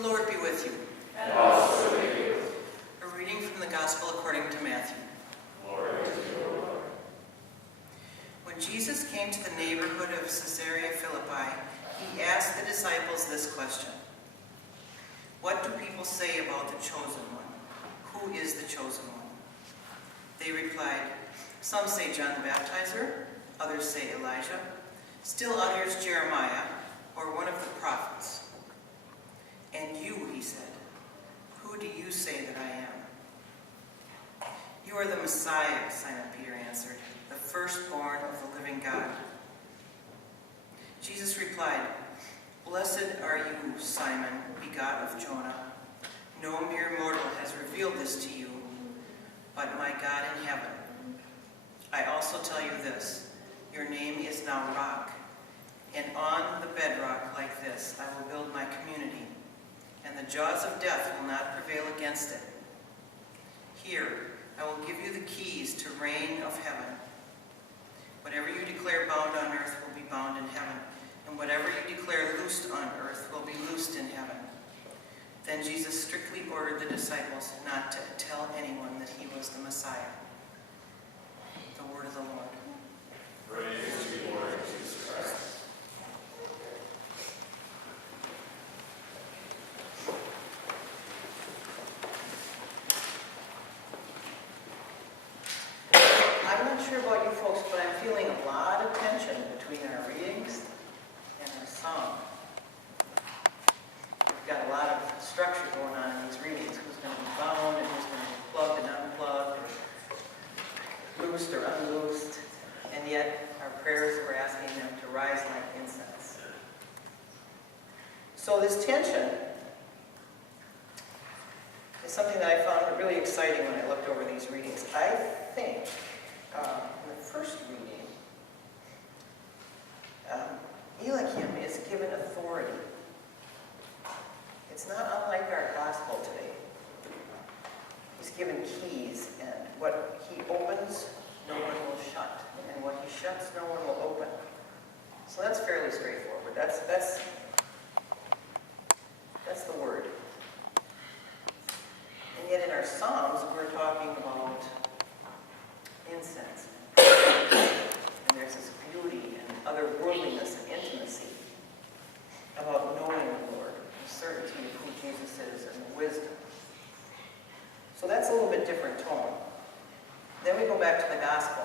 The Lord be with you. And also with you. A reading from the Gospel according to Matthew. Glory to you, O Lord. When Jesus came to the neighborhood of Caesarea Philippi, he asked the disciples this question: "What do people say about the chosen one? Who is the chosen one?" They replied, "Some say John the Baptizer, others say Elijah, still others Jeremiah, or one of the prophets." "And you," he said, "who do you say that I am?" "You are the Messiah," Simon Peter answered, "the firstborn of the living God." Jesus replied, "Blessed are you, Simon, begot of Jonah. No mere mortal has revealed this to you, but my God in heaven. I also tell you this, your name is now Rock, and on the bedrock like this I will build my community, and the jaws of death will not prevail against it. Here, I will give you the keys to reign of heaven. Whatever you declare bound on earth will be bound in heaven, and whatever you declare loosed on earth will be loosed in heaven." Then Jesus strictly ordered the disciples not to tell anyone that he was the Messiah. The word of the Lord. Praise to you, Lord Jesus Christ. I'm not sure about you folks, but I'm feeling a lot of tension between our readings and our song. We've got a lot of structure going on in these readings. Who's going to be bound and who's going to be plugged and unplugged, or loosed or unloosed. And yet our prayers are asking them to rise like incense. So this tension is something that I found really exciting when I looked over these readings. I think in the first reading, Eliakim is given authority. It's not unlike our gospel today. He's given keys, and what he opens, no one will shut. And what he shuts, no one will open. So that's fairly straightforward. That's the word. And yet in our Psalms, we're talking about incense. And there's this beauty and otherworldliness and intimacy about knowing the Lord, the certainty of who Jesus is, and the wisdom. So that's a little bit different tone. Then we go back to the gospel,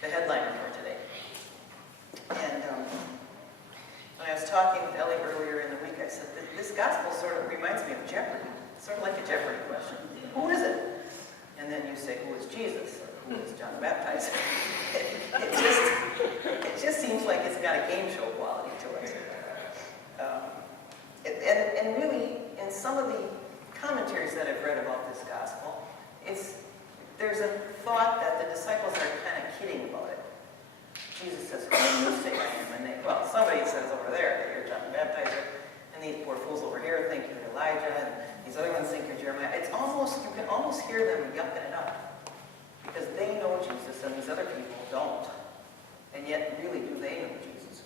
the headline for today. And when I was talking with Ellie earlier in the week, I said that this gospel sort of reminds me of Jeopardy. Sort of like a Jeopardy question. Who is it? And then you say, who is Jesus? Or who is John the Baptizer? It just seems like it's got a game show quality to it. And really, in some of the commentaries that I've read about this gospel, there's a thought that the disciples are kind of kidding about it. Jesus says, "Who do you say I am?" And somebody says over there that you're John the Baptizer, and these poor fools over here think you're Elijah, and these other ones think you're Jeremiah. You can almost hear them yucking it up, because they know Jesus and these other people don't. And yet, really, do they know Jesus?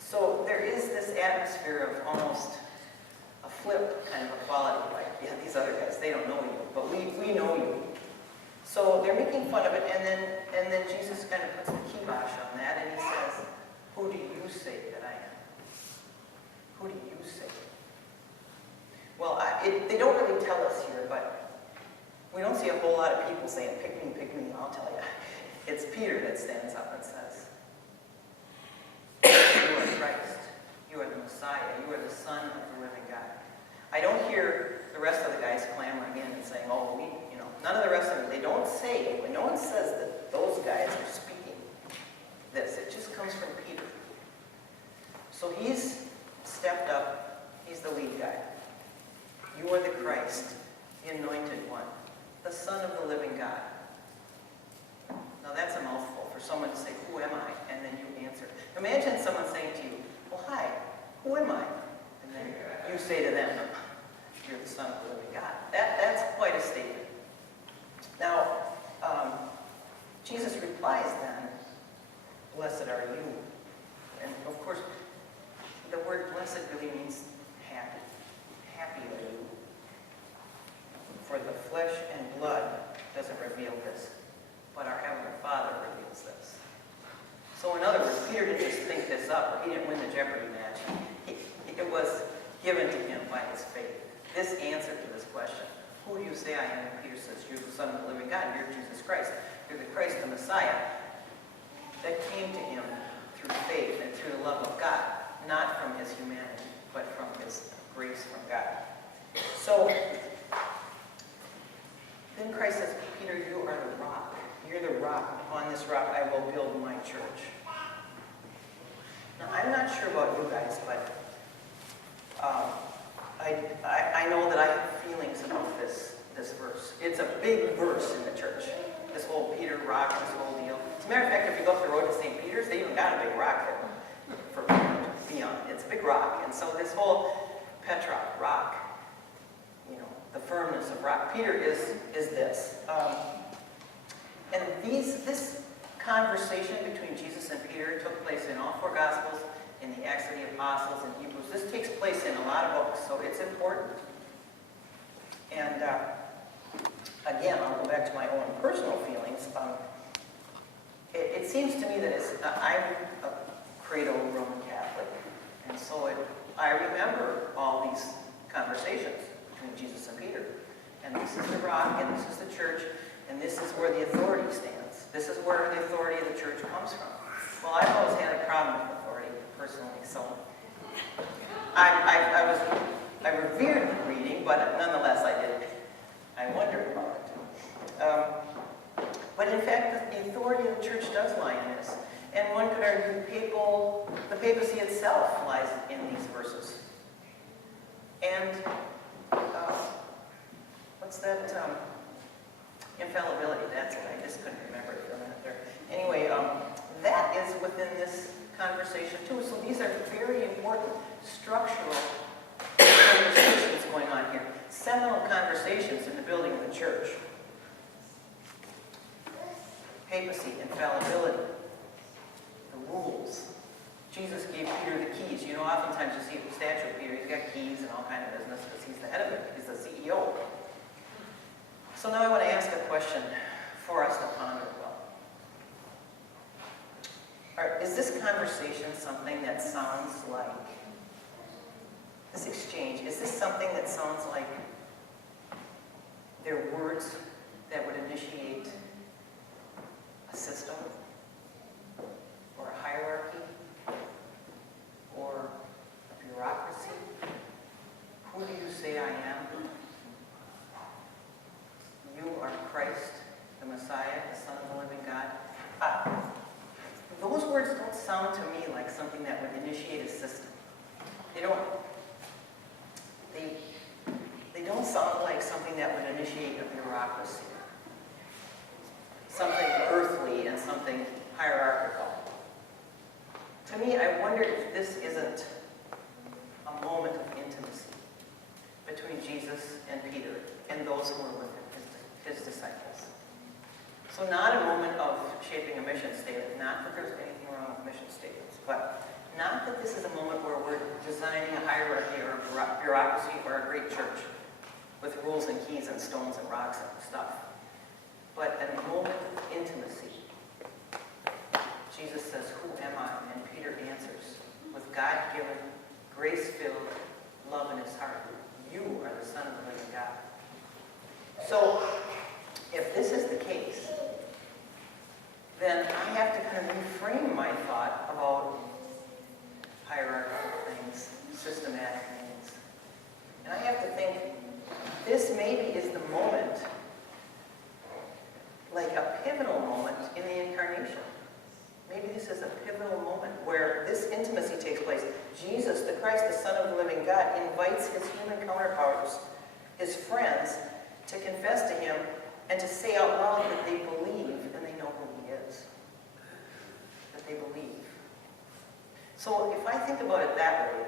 So there is this atmosphere of almost a flip kind of a quality, like, yeah, these other guys, they don't know you, but we know you. So they're making fun of it, and then Jesus kind of puts the kibosh on that, and he says, "Who do you say that I am?" Who do you say? Well, they don't really tell us here, but we don't see a whole lot of people saying, pick me, I'll tell you. It's Peter that stands up and says, "You are Christ. You are the Messiah. You are the Son of the living God." I don't hear the rest of the guys clamoring in and saying, none of the rest of them, they don't say, when no one says that those guys are speaking this, it just comes from Peter. So he's stepped up, he's the lead guy. You are the Christ, the anointed one, the Son of the living God. Now that's a mouthful for someone to say, "Who am I?" And then you answer. Imagine someone saying to you, "Well, hi, who am I?" And then you say to them, "You're the Son of the living God." That's quite a statement. Now, Jesus replies then, "Blessed are you." And of course, the word blessed really means happy. this up, or he didn't win the Jeopardy match. It was given to him by his faith. This answer to this question, who do you say I am? And Peter says, you're the Son of the living God. You're Jesus Christ. You're the Christ, the Messiah. That came to him through faith and through the love of God, not from his humanity, but from his grace from God. So, then Christ says, Peter, you are the rock. You're the rock. On this rock I will build my church. Now, I'm not sure about you guys, but I know that I have feelings about this verse. It's a big verse in the church. This whole Peter rock, this whole deal. As a matter of fact, if you go up the road to St. Peter's, they even got a big rock there for Peter to be on. It's a big rock. And so this whole Petra, rock, the firmness of rock. Peter is this. And this conversation between Jesus and Peter took place in all four Gospels, in the Acts of the Apostles, in Hebrews. This takes place in a lot of books, so it's important. And again, I'll go back to my own personal feelings. It seems to me that I'm a cradle Roman Catholic, and so I remember all these conversations between Jesus and Peter. And this is the rock, and this is the church, and this is where the authority stands. This is where the authority of the church comes from. Well, I've always had a problem with authority, personally, so I revered the reading, but nonetheless I wondered about it. But in fact, the authority of the church does lie in this. And one could argue the papacy itself lies in these verses. And what's that? Infallibility, that's it. I just couldn't remember it for a minute there. Anyway, that is within this conversation too. So these are very important structural conversations going on here. Seminal conversations in the building of the church. Papacy, infallibility, the rules. Jesus gave Peter the keys. Oftentimes you see the statue of Peter, he's got keys and all kind of business because he's the head of it. He's the CEO. So now I want to ask a question for us to ponder well. Is this conversation something that sounds like, this exchange, is this something that sounds like they're words that would initiate a system, or a hierarchy, or a bureaucracy? Who do you say I am? You are Christ, the Messiah, the Son of the living God. Those words don't sound to me like something that would initiate a system. They don't sound like something that would initiate a bureaucracy. Something earthly and something hierarchical. To me, I wonder if this isn't a moment of intimacy between Jesus and Peter and those who were with him, his disciples. So not a moment of shaping a mission statement, not that there's anything wrong with mission statements, but not that this is a moment where we're designing a hierarchy or a bureaucracy or a great church with rules and keys and stones and rocks and stuff, but a moment of intimacy. Jesus says, who am I? And Peter answers with God-given, grace-filled love in his heart. You are the Son of the living God. So, if this is the case, then I have to kind of reframe my thought about hierarchical things, systematic things. And I have to think, this maybe is the moment, like a pivotal moment in the incarnation. Maybe this is a pivotal moment where this intimacy takes place. Jesus, the Christ, the Son of the living God, invites his human counterparts, his friends, to confess to him and to say out loud that they believe and they know who he is. That they believe. So if I think about it that way,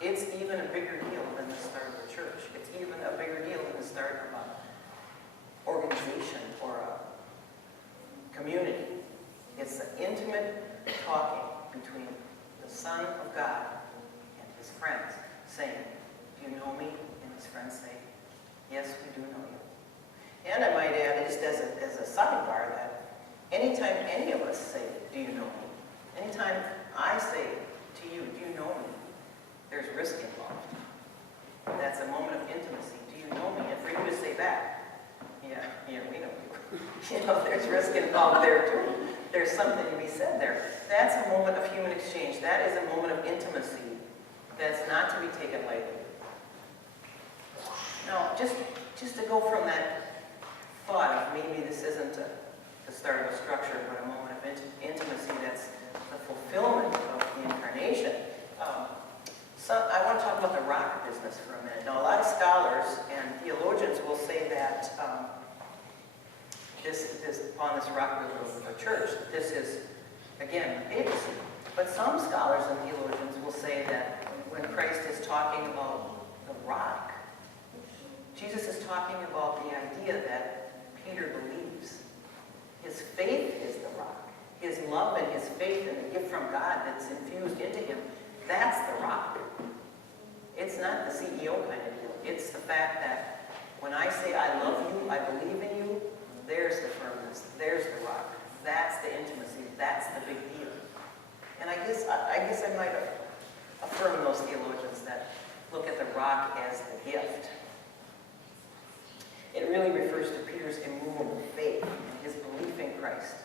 it's even a bigger deal than the start of the church. It's even a bigger deal than the start of an organization or a community. It's the intimate talking between the Son of God and his friends, saying, do you know me? And his friends say, yes, we do know you. And I might add, just as a sidebar, that anytime any of us say, do you know me? Anytime I say to you, do you know me? There's risk involved. That's a moment of intimacy. Do you know me? And for you to say back, yeah, we know you. You know, there's risk involved there too. There's something to be said there. That's a moment of human exchange. That is a moment of intimacy that's not to be taken lightly. Now, just to go from that thought of maybe this isn't the start of a structure, but a moment of intimacy that's the fulfillment of the incarnation. I want to talk about the rock business for a minute. Now, a lot of scholars and theologians will say that upon this rock building of the church, this is, again, papacy. But some scholars and theologians will say that when Christ is talking about the rock, Jesus is talking about the idea that Peter believes. His faith is the rock. His love and his faith and the gift from God that's infused into him, that's the rock. It's not the CEO kind of deal. It's the fact that when I say I love you, I believe in you, there's the firmness, there's the rock. That's the intimacy, that's the big deal. And I guess I might affirm those theologians that look at the rock as the gift. It really refers to Peter's immovable faith and his belief in Christ.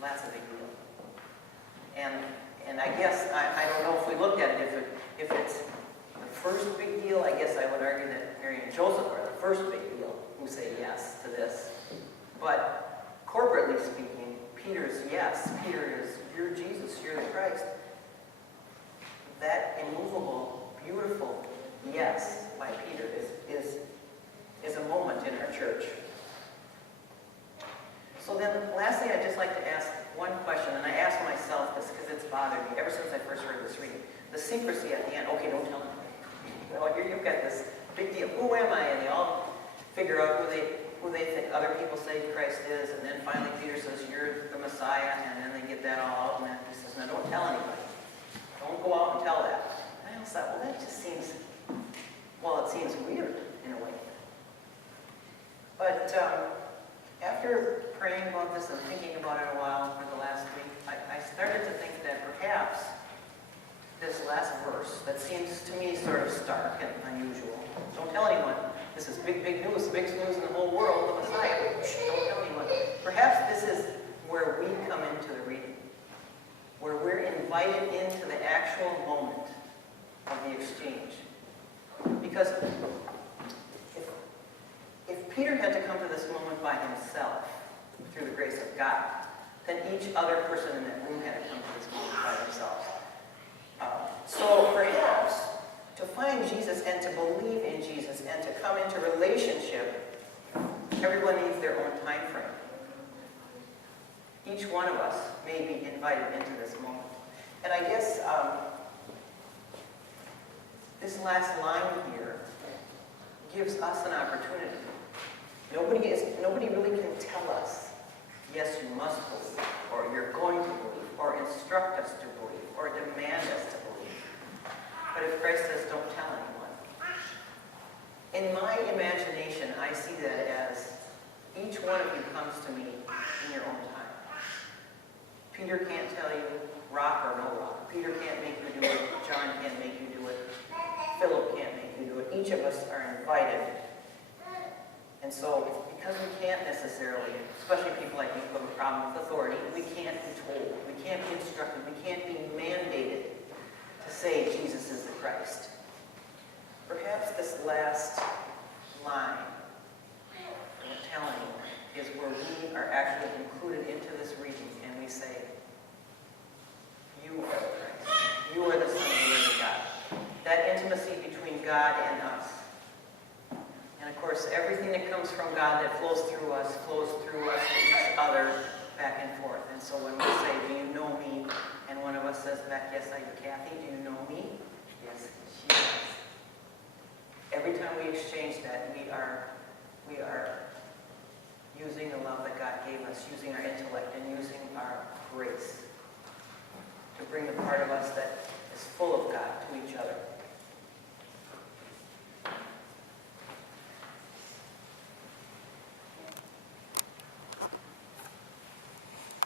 Well, that's a big deal. And I guess, I don't know if we looked at it, if it's the first big deal, I guess I would argue that Mary and Joseph are the first big deal who say yes to this. But corporately speaking, Peter's yes. Peter is, you're Jesus, you're the Christ. That immovable, beautiful yes by Peter is a moment in our church. So then, lastly, I'd just like to ask one question, and I ask myself this because it's bothered me ever since I first heard this reading. The secrecy at the end. Okay, don't tell anybody. You know, here you've got this big deal. Who am I? And they all figure out who they think other people say Christ is, and then finally Peter says, you're the Messiah, and then they get that all out, and then he says, no, don't tell anybody. Don't go out and tell that. And I thought, well, that just seems, it seems weird in a way. But after praying about this and thinking about it a while for the last week, I started to think that perhaps this last verse that seems to me sort of stark and unusual. Don't tell anyone. This is big news, the biggest news in the whole world, the Messiah. Don't tell anyone. Perhaps this is where we come into the reading, where we're invited into the actual moment of the exchange. Because if Peter had to come to this moment by himself, through the grace of God, then each other person in that room had to come to this moment by themselves. So perhaps to find Jesus and to believe in Jesus and to come into relationship, everyone needs their own time frame. Each one of us may be invited into this moment. And I guess this last line here gives us an opportunity. Nobody really can tell us, yes, you must believe, or you're going to believe, or instruct us to believe, or demand us to believe. But if Christ says, don't tell anyone. In my imagination, I see that as each one of you comes to me in your own time. Peter can't tell you rock or no rock. Peter can't make you do it. John can't make you do it. Philip can't make you do it. Each of us are invited. And so, because we can't necessarily, especially people like me who have a problem with authority, we can't be told, we can't be instructed, we can't be mandated to say Jesus is the Christ. Perhaps this last line, don't tell anyone, is where we are actually included into this reading and we say, you are the Christ. You are the Son of the living God. That intimacy between God and us. And of course, everything that comes from God that flows through us to each other back and forth. And so when we say, do you know me? And one of us says back, yes, I do. Kathy, do you know me? Yes, she does. Every time we exchange that, we are using the love that God gave us, using our intellect and using our grace to bring the part of us that